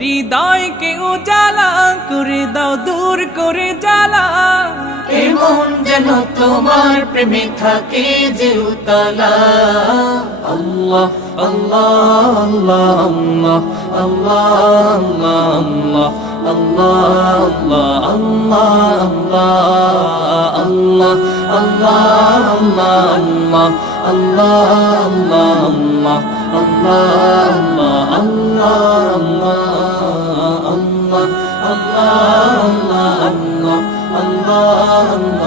হৃদয়কে উজালা করে দাও, দূর করে জ্বালা। এমন যেন তোমার প্রেমে থাকে যে উতলা। আল্লাহ আল্লাহ আল্লাহ আল্লাহ আল্লাহ আল্লাহ আল্লাহ আল্লাহ আল্লাহ আল্লাহ আল্লাহ আল্লাহ আল্লাহ আল্লাহ আল্লাহ আল্লাহ আল্লাহ আল্লাহ আল্লাহ